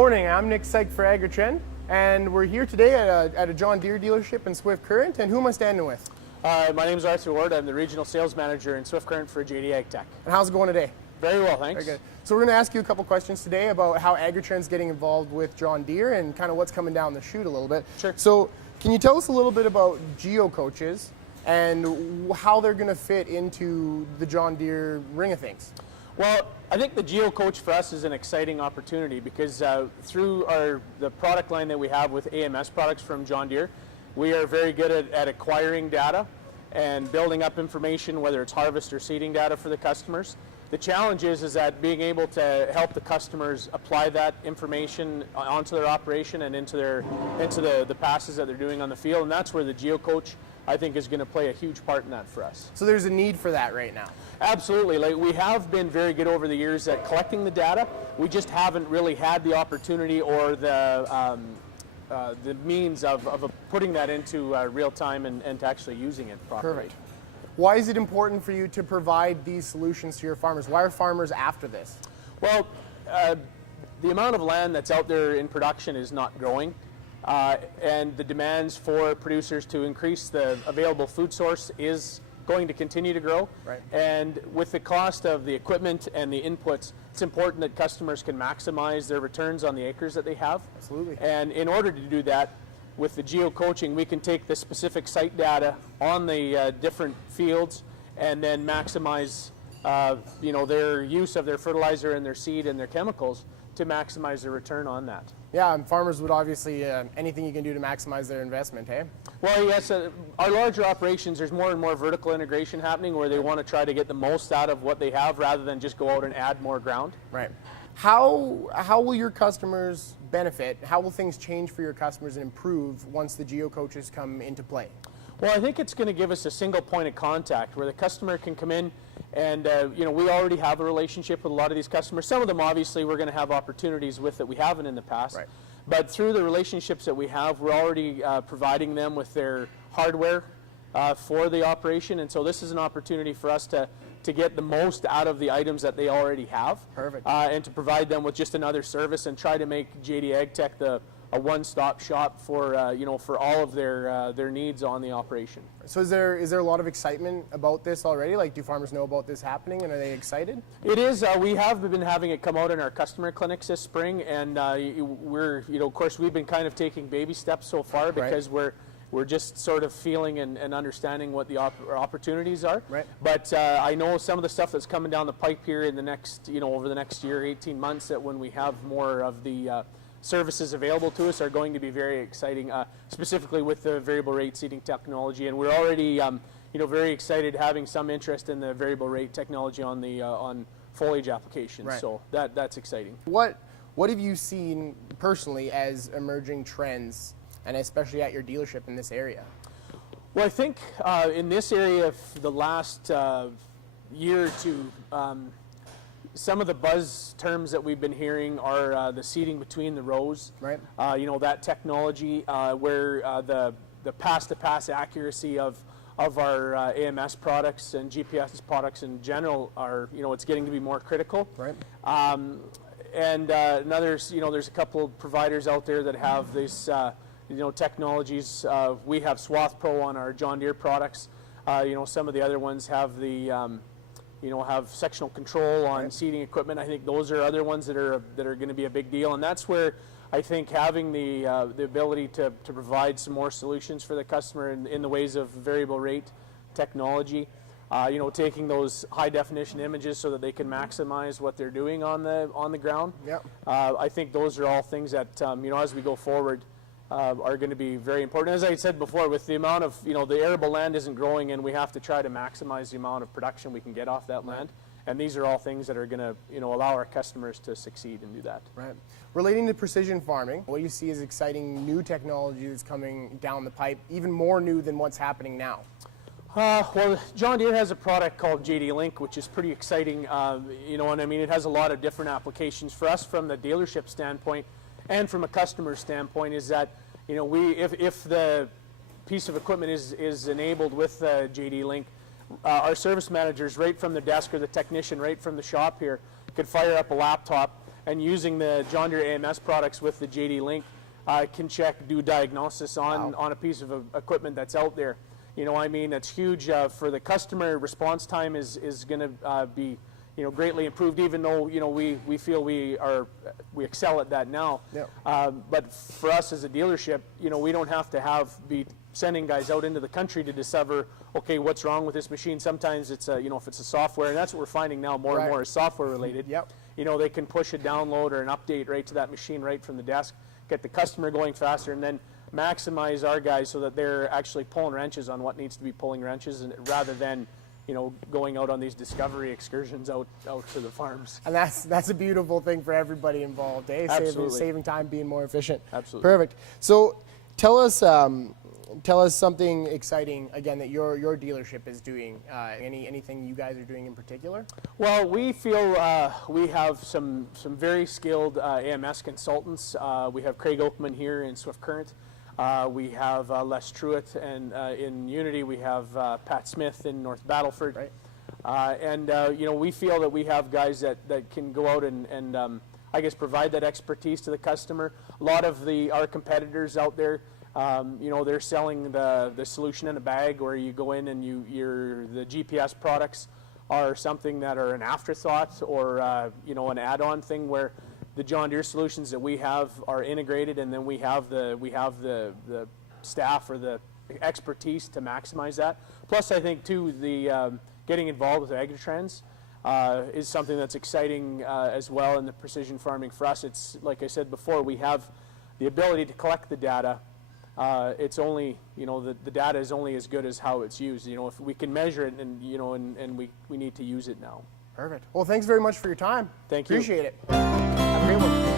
morning, I'm Nick Saik for AGRI-TREND, and we're here today at a John Deere dealership in Swift Current. And who am I standing with? My name is Arthur Ward. I'm the Regional Sales Manager in Swift Current for Jaydee Ag Tech. And how's it going today? Very well, thanks. Very good. So we're going to ask you a couple questions today about how AGRI-TREND's getting involved with John Deere and kind of what's coming down the chute a little bit. Sure. So can you tell us a little bit about GeoCoaches and how they're going to fit into the John Deere ring of things? Well, I think the GeoCoach for us is an exciting opportunity because through the product line that we have with AMS products from John Deere, we are very good at acquiring data and building up information, whether it's harvest or seeding data for the customers. The challenge is that being able to help the customers apply that information onto their operation and into the passes that they're doing on the field, and that's where the GeoCoach, I think, is going to play a huge part in that for us. So there's a need for that right now? Absolutely. Like, we have been very good over the years at collecting the data. We just haven't really had the opportunity or the means of putting that into real time and to actually using it properly. Perfect. Why is it important for you to provide these solutions to your farmers? Why are farmers after this? Well, the amount of land that's out there in production is not growing. And the demands for producers to increase the available food source is going to continue to grow. Right. And with the cost of the equipment and the inputs, it's important that customers can maximize their returns on the acres that they have. Absolutely. And in order to do that, with the geo-coaching, we can take the specific site data on the different fields and then maximize their use of their fertilizer and their seed and their chemicals to maximize their return on that. Yeah, and farmers would obviously, anything you can do to maximize their investment, hey? Well, yes, our larger operations, there's more and more vertical integration happening where they want to try to get the most out of what they have rather than just go out and add more ground. Right. How will your customers benefit? How will things change for your customers and improve once the GeoCoaches come into play? Well, I think it's going to give us a single point of contact where the customer can come in and, we already have a relationship with a lot of these customers. Some of them, obviously, we're going to have opportunities with that we haven't in the past. Right. But through the relationships that we have, we're already providing them with their hardware for the operation. And so this is an opportunity for us to get the most out of the items that they already have. Perfect. And to provide them with just another service and try to make Jaydee Ag Tech a one-stop shop for for all of their needs on the operation. So is there a lot of excitement about this already? Like, do farmers know about this happening, and are they excited? It is. We have been having it come out in our customer clinics this spring, and we're of course we've been kind of taking baby steps so far because we're just sort of feeling and understanding what the opportunities are. Right. But I know some of the stuff that's coming down the pipe here in the next over the next year, 18 months, that when we have more of the services available to us are going to be very exciting, specifically with the variable rate seeding technology, and we're already very excited having some interest in the variable rate technology on the on foliage applications. Right. So that's exciting. What have you seen personally as emerging trends, and especially at your dealership in this area? Well, I think in this area for the last year or two, some of the buzz terms that we've been hearing are the seeding between the rows. Right. That technology where the pass-to-pass accuracy of our AMS products and GPS products in general are, it's getting to be more critical. Right. And there's a couple of providers out there that have these technologies. We have Swath Pro on our John Deere products. Some of the other ones have the have sectional control on seeding equipment. I think those are other ones that are going to be a big deal, and that's where I think having the ability to provide some more solutions for the customer in the ways of variable rate technology, taking those high definition images so that they can maximize what they're doing on the ground. Yep. I think those are all things that as we go forward are going to be very important. As I said before, with the amount of, the arable land isn't growing, and we have to try to maximize the amount of production we can get off that land. And these are all things that are going to, allow our customers to succeed and do that. Right. Relating to precision farming, what do you see as exciting new technology that's coming down the pipe, even more new than what's happening now? Well, John Deere has a product called Jaydee Link, which is pretty exciting, and I mean, it has a lot of different applications. For us, from the dealership standpoint, and from a customer standpoint, is that if the piece of equipment is enabled with Jaydee Link, our service managers right from the desk, or the technician right from the shop here, could fire up a laptop and using the John Deere AMS products with the Jaydee link can do diagnosis on a piece of equipment that's out there. You know, I mean, it's huge for the customer. Response time is going to be, you know, greatly improved, even though, you know, we feel we excel at that now. Yeah. But for us as a dealership, you know, we don't have to be sending guys out into the country to discover, okay, what's wrong with this machine. Sometimes it's you know, if it's a software, and that's what we're finding now more and more is software related. Yep. You know, they can push a download or an update right to that machine right from the desk, get the customer going faster, and then maximize our guys so that they're actually pulling wrenches on what needs to be pulling wrenches, and rather than, you know, going out on these discovery excursions out to the farms. And that's a beautiful thing for everybody involved, eh? Absolutely. Saving time, being more efficient. Absolutely. Perfect. So tell us something exciting again that your dealership is doing. Anything you guys are doing in particular? Well, we feel we have some very skilled AMS consultants. We have Craig Oakman here in Swift Current. We have Les Truitt, and in Unity we have Pat Smith in North Battleford. Right. You know, we feel that we have guys that can go out and I guess provide that expertise to the customer. A lot of our competitors out there, you know, they're selling the solution in a bag, where you go in and the GPS products are something that are an afterthought or you know, an add-on thing, where the John Deere solutions that we have are integrated, and then we have the staff or the expertise to maximize that. Plus, I think too, the getting involved with AGRI-TRENDs is something that's exciting as well in the precision farming for us. It's like I said before, we have the ability to collect the data. It's only, you know, the data is only as good as how it's used. You know, if we can measure it, and you know, and we need to use it now. Perfect. Well, thanks very much for your time. Thank you. Appreciate it. Have a great one.